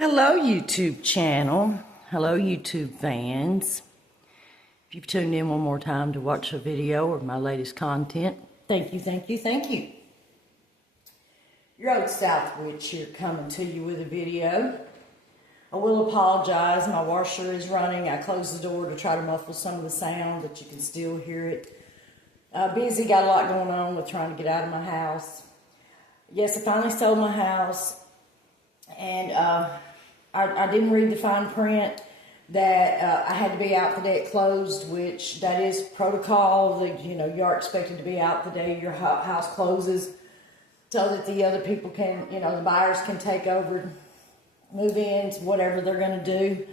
Hello, YouTube channel. Hello, YouTube fans. If you've tuned in one more time to watch a video of my latest content, thank you. Your old South Witch here coming to you with a video. I will apologize, my washer is running. I closed the door to try to muffle some of the sound, but you can still hear it. Busy, got a lot going on with trying to get out of my house. Yes, I finally sold my house, and I didn't read the fine print that I had to be out the day it closed, which that is protocol. That, you are expected to be out the day your house closes, so that the other people can, the buyers can take over, move in, whatever they're going to do.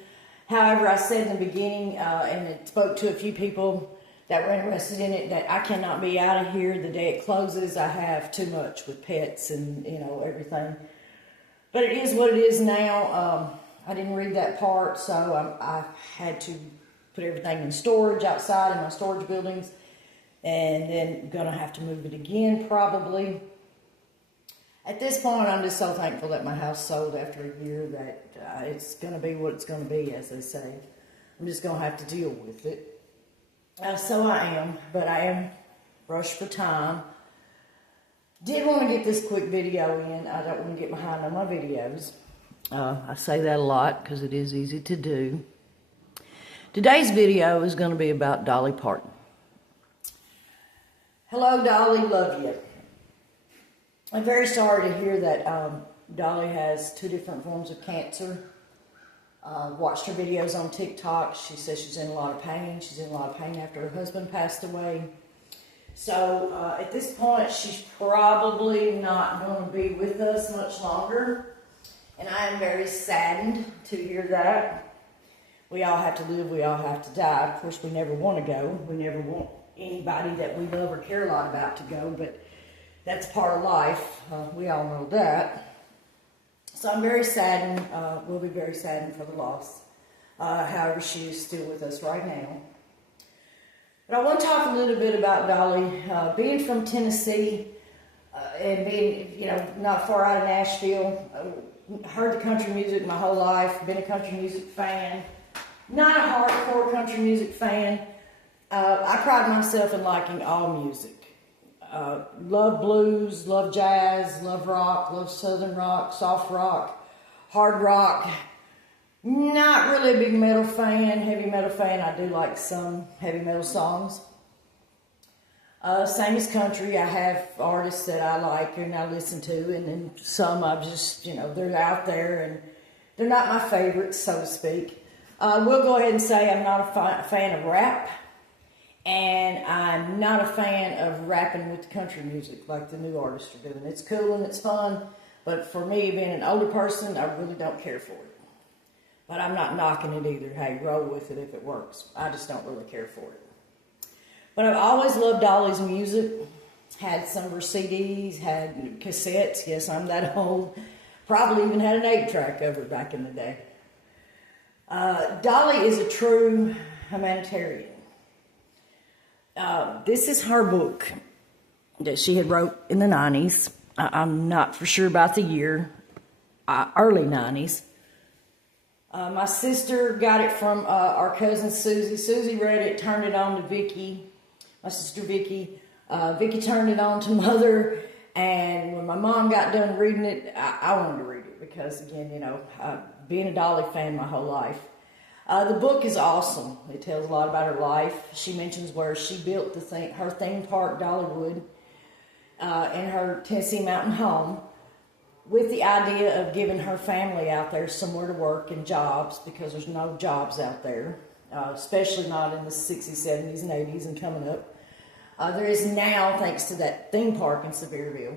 However, I said in the beginning, and it spoke to a few people that were interested in it, that I cannot be out of here the day it closes. I have too much with pets and, everything. But it is what it is now. I didn't read that part, so I had to put everything in storage outside in my storage buildings, and then going to have to move it again probably. At this point, I'm just so thankful that my house sold after a year that it's going to be what it's going to be, as they say. I'm just going to have to deal with it. So I am, but I am rushed for time. Did want to get this quick video in. I don't want to get behind on my videos. I say that a lot because it is easy to do. Today's video is going to be about Dolly Parton. Hello, Dolly. Love you. I'm very sorry to hear that Dolly has 2 different forms of cancer. Watched her videos on TikTok. She says she's in a lot of pain. She's in a lot of pain after her husband passed away. So at this point, she's probably not going to be with us much longer. And I am very saddened to hear that. We all have to live. We all have to die. Of course, we never want to go. We never want anybody that we love or care a lot about to go. But that's part of life. We all know that. So I'm very saddened. We'll be very saddened for the loss. However, she is still with us right now. But I want to talk a little bit about Dolly. Being from Tennessee and being, not far out of Nashville, heard the country music my whole life, been a country music fan. Not a hardcore country music fan. I pride myself in liking all music. Love blues, love jazz, love rock, love southern rock, soft rock, hard rock. Not really a big metal fan, heavy metal fan. I do like some heavy metal songs. Same as country. I have artists that I like and I listen to, and then some I've just, they're out there and they're not my favorites, so to speak. We'll go ahead and say I'm not a fan of rap, and I'm not a fan of rapping with country music like the new artists are doing. It's cool and it's fun, but for me, being an older person, I really don't care for it. But I'm not knocking it either. Hey, roll with it if it works. I just don't really care for it. But I've always loved Dolly's music. Had some of her CDs, had cassettes. Yes, I'm that old. Probably even had an 8-track of her back in the day. Dolly is a true humanitarian. This is her book that she had wrote in the 90s. I'm not for sure about the year. Early 90s. My sister got it from our cousin Susie. Susie read it, turned it on to Vicky, my sister Vicky. Vicky turned it on to Mother, and when my mom got done reading it, I wanted to read it because, again, being a Dolly fan my whole life. The book is awesome. It tells a lot about her life. She mentions where she built her theme park, Dollywood, in her Tennessee mountain home, with the idea of giving her family out there somewhere to work and jobs, because there's no jobs out there, especially not in the 60s, 70s, and 80s and coming up. There is now, thanks to that theme park in Sevierville.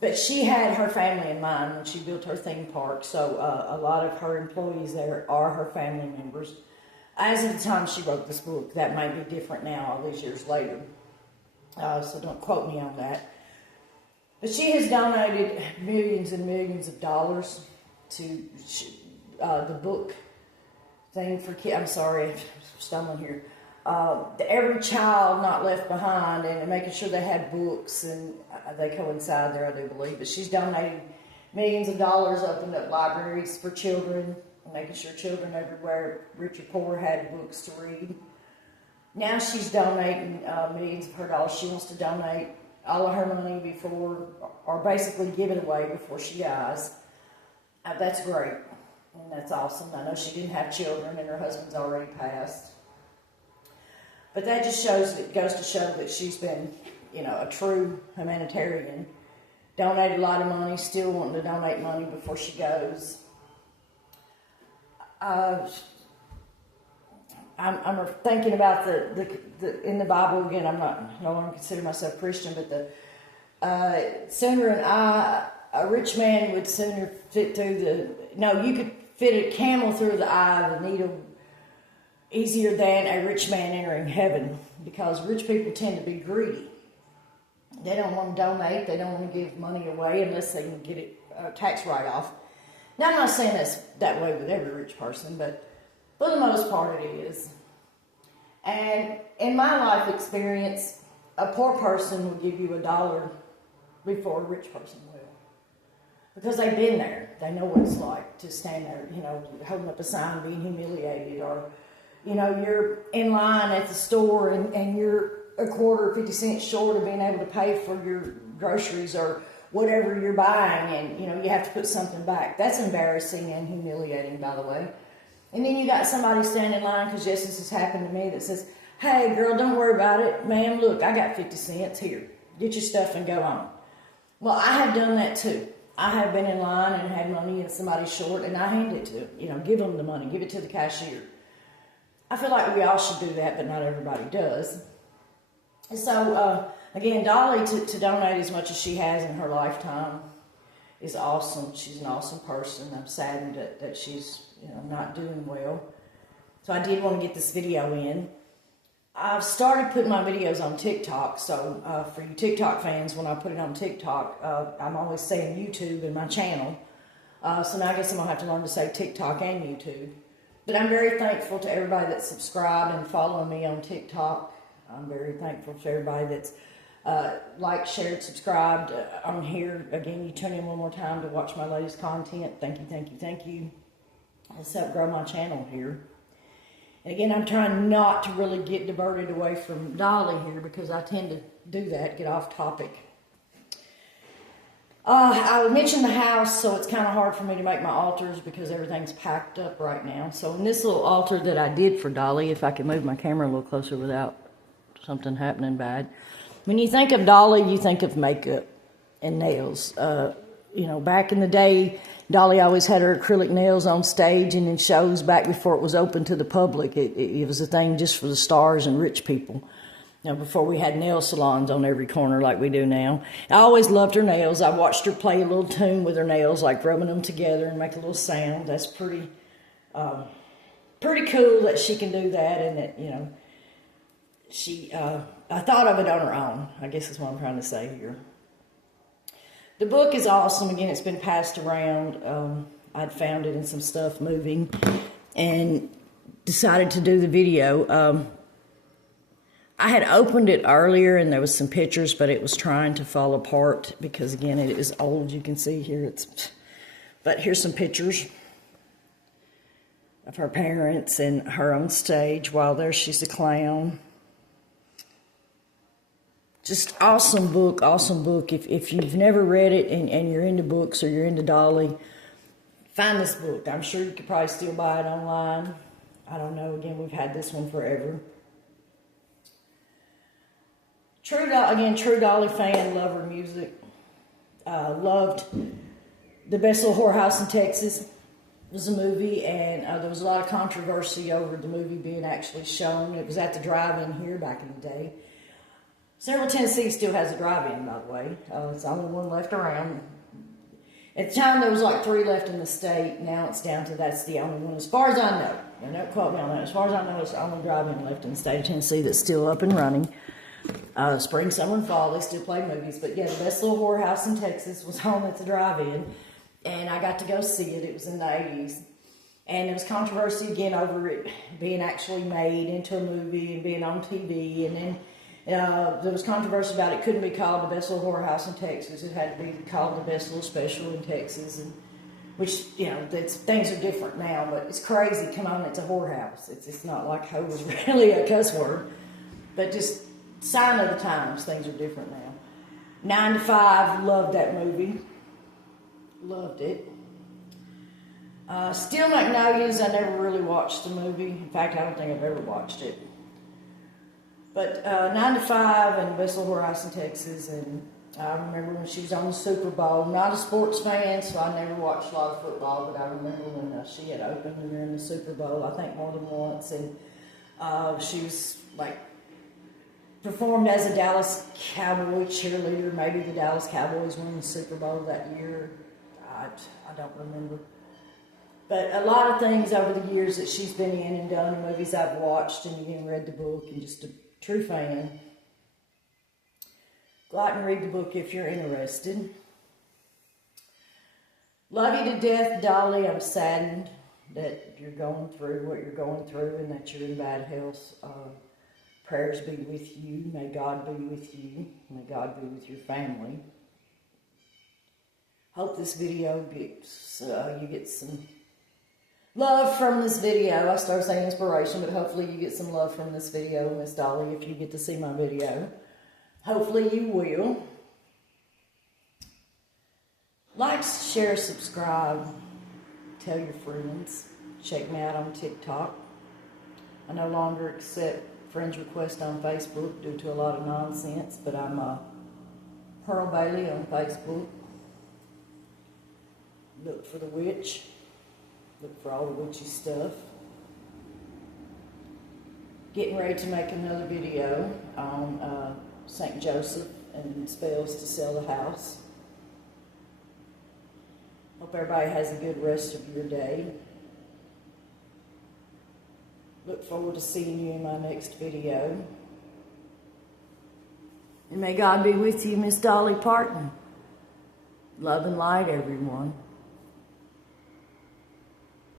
But she had her family in mind when she built her theme park, so a lot of her employees there are her family members. As of the time she wrote this book, that may be different now, all these years later. So don't quote me on that. But she has donated millions and millions of dollars to the book thing for kids. I'm sorry, I'm stumbling here. Every child not left behind, and making sure they had books, and they coincide there, I do believe. But she's donated millions of dollars, opened up libraries for children, making sure children everywhere, rich or poor, had books to read. Now she's donating millions of her dollars. She wants to donate all of her money before, or basically give it away before she dies. That's great, and that's awesome. I know she didn't have children, and her husband's already passed. But that just goes to show that she's been, a true humanitarian. Donated a lot of money, still wanting to donate money before she goes. I'm thinking about the in the Bible again. I'm no longer consider myself Christian, but a rich man would sooner fit through you could fit a camel through the eye of a needle easier than a rich man entering heaven, because rich people tend to be greedy. They don't want to donate. They don't want to give money away unless they can get it tax write-off. Now, I'm not saying that's that way with every rich person, but for the most part it is. And in my life experience, a poor person will give you $1 before a rich person will. Because they've been there. They know what it's like to stand there, holding up a sign, being humiliated, or, you're in line at the store and you're a quarter or 50 cents short of being able to pay for your groceries or whatever you're buying, and you have to put something back. That's embarrassing and humiliating, by the way. And then you got somebody standing in line, because yes, this has happened to me, that says, "Hey girl, don't worry about it. Ma'am, look, I got 50 cents here. Get your stuff and go on." Well, I have done that too. I have been in line and had money and somebody's short, and I hand it to them, give them the money, give it to the cashier. I feel like we all should do that, but not everybody does. And so, again, Dolly, to donate as much as she has in her lifetime is awesome. She's an awesome person. I'm saddened that she's not doing well. So I did want to get this video in. I've started putting my videos on TikTok, so for you TikTok fans, when I put it on TikTok, I'm always saying YouTube in my channel. So now I guess I'm going to have to learn to say TikTok and YouTube. But I'm very thankful to everybody that's subscribed and following me on TikTok. I'm very thankful to everybody that's liked, shared, subscribed on here. Again, you tune in one more time to watch my latest content. Thank you, thank you, thank you. Let's help grow my channel here. And again, I'm trying not to really get diverted away from Dolly here, because I tend to do that, get off topic. I mentioned the house, so it's kind of hard for me to make my altars because everything's packed up right now. So in this little altar that I did for Dolly, if I can move my camera a little closer without something happening bad. When you think of Dolly, you think of makeup and nails. Back in the day, Dolly always had her acrylic nails on stage and in shows back before it was open to the public. It was a thing just for the stars and rich people. Before we had nail salons on every corner like we do now. I always loved her nails. I watched her play a little tune with her nails, like rubbing them together and make a little sound. That's pretty cool that she can do that, and that, I thought of it on her own, I guess is what I'm trying to say here. The book is awesome. Again, it's been passed around. I'd found it in some stuff moving and decided to do the video. I had opened it earlier and there was some pictures, but it was trying to fall apart because, again, it is old. You can see here. But here's some pictures of her parents and her on stage while there she's a clown. Just awesome book, awesome book. If you've never read it and you're into books or you're into Dolly, find this book. I'm sure you could probably still buy it online. I don't know. Again, we've had this one forever. True Dolly fan, love her music. Loved The Best Little Whorehouse in Texas. It was a movie, and there was a lot of controversy over the movie being actually shown. It was at the drive-in here back in the day. Central Tennessee still has a drive-in, by the way. It's the only one left around. At the time, there was like 3 left in the state. Now it's down to that's the only one, as far as I know. And don't quote me on that. As far as I know, it's the only drive-in left in the state of Tennessee that's still up and running. Spring, summer, and fall, they still play movies. But yeah, The Best Little Whorehouse in Texas was on at the drive-in. And I got to go see it. It was in the 80s. And there was controversy again over it being actually made into a movie and being on TV. And then There was controversy about it couldn't be called the best little whorehouse in Texas. It had to be called the best little special in Texas, and which, you know, things are different now, but it's crazy. Come on, it's a whorehouse. It's not like hoe was really a cuss word, but just sign of the times. Things are different now. 9 to 5, loved that movie. Loved it. Steel Magnolias, I never really watched the movie. In fact, I don't think I've ever watched it. But 9 to 5 and Best Little Whorehouse in Texas, and I remember when she was on the Super Bowl. Not a sports fan, so I never watched a lot of football, but I remember when she had opened during the Super Bowl, I think more than once, and she was like performed as a Dallas Cowboy cheerleader. Maybe the Dallas Cowboys won the Super Bowl that year. I don't remember. But a lot of things over the years that she's been in and done, movies I've watched and even read the book, and just a true fan. Go out and read the book if you're interested. Love you to death, Dolly. I'm saddened that you're going through what you're going through and that you're in bad health. Prayers be with you. May God be with you. May God be with your family. Hope this video gets you get some love from this video. I started saying inspiration, but hopefully you get some love from this video, Miss Dolly, if you get to see my video. Hopefully you will. Like, share, subscribe. Tell your friends. Check me out on TikTok. I no longer accept friends requests on Facebook due to a lot of nonsense, but I'm Pearl Bailey on Facebook. Look for the witch. Look for all the witchy stuff. Getting ready to make another video on St. Joseph and spells to sell the house. Hope everybody has a good rest of your day. Look forward to seeing you in my next video. And may God be with you, Miss Dolly Parton. Love and light, everyone.